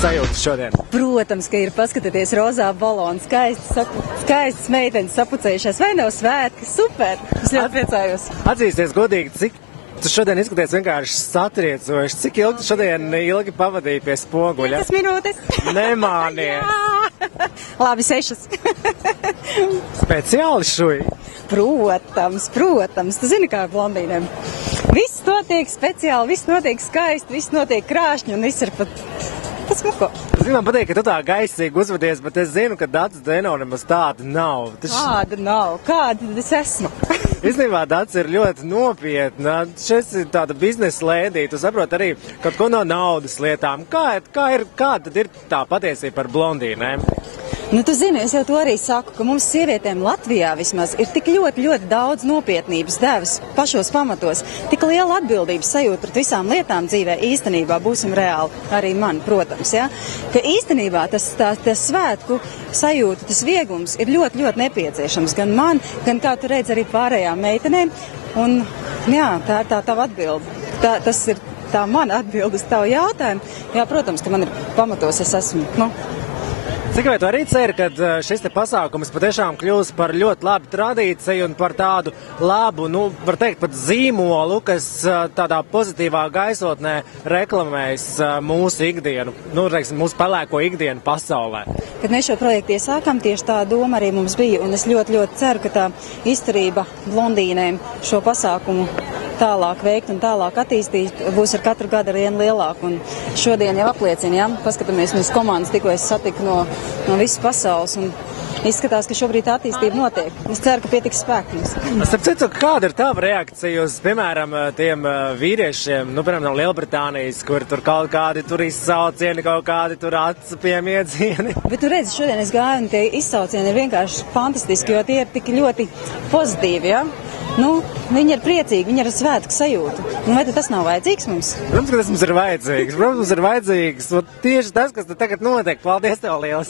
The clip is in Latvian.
sajūtas šodien? Protams, ka ir, paskatieties, rozā balons, skaistas meitenes sapucējušās, vai nav svētki, super, es ļoti priecājos. Atzīsties godīgi, cik tu šodien izskaties vienkārši satriecoši, cik ilgi tu šodien pavadīji pie spoguļa? 5 minūtes. Nemānies! Labi, 6. Speciāli šuji? Protams, tu zini kā blondīniem. Viss notiek speciāli, viss notiek skaisti, viss notiek krāšņi un viss ir pat smuko. Man patīk, ka tu tā gaisīgi uzvedies, bet es zinu, ka Dats Deno nemaz tāda nav. Kāda nav? Kāda tad es esmu? Īstenībā Dats ir ļoti nopietna. Šis ir tāda biznesa lēdī. Tu saproti arī kaut ko no naudas lietām. Kāda tad ir tā patiesība par blondīnēm? Nu, tu zini, es jau to arī saku, ka mums sievietēm Latvijā vismaz ir tik ļoti daudz nopietnības devas pašos pamatos, tik liela atbildības sajūta pret visām lietām dzīvē īstenībā, būsim reāli, arī man, protams, ja? Ka īstenībā tas svētku sajūta, tas vieglums ir ļoti nepieciešams gan man, gan kā tu redzi arī pārējām meitenēm, un jā, tā ir tā tava atbilde. Tas ir tā mana atbilde uz tavu jautājumu. Jā, protams, ka man ir pamatos, es esmu, Cik vai tu arī ceri, ka šis te pasākums patiešām kļūs par ļoti labu tradīciju un par tādu labu, var teikt, pat zīmolu, kas tādā pozitīvā gaisotnē reklamēs mūsu ikdienu, mūsu pelēko ikdienu pasaulē? Kad mēs šo projektu iesākām, tieši tā doma arī mums bija, un es ļoti ceru, ka tā izturība blondīnēm šo pasākumu tālāk veikt un tālāk attīstīt būs ar katru gadu ar vienu lielāku. Un šodien jau apliecina, ja? Paskatāmies, mēs komandas tikko es satiku no visas pasaules un izskatās, ka šobrīd tā attīstība notiek. Es ceru, ka pietiks spēku mums. Starp citu, kāda ir tava reakcija uz, piemēram, tiem vīriešiem, piemēram, no Lielbritānijas, kur tur kaut kādi tur izsaucieni, kaut kādi tur acu piemiedzieni? Bet tu redzi, šodien es gāju un tie izsaucieni ir vienkārši fantastiski, jo tie ir tik ļoti pozitīvi, ja? Viņi ir priecīgi, viņi ir ar svētku sajūtu. Vai tas nav vajadzīgs mums? Protams, ka tas mums ir vajadzīgs. Protams, mums ir vajadzīgs. Tieši tas, kas tagad notiek. Paldies tev liels!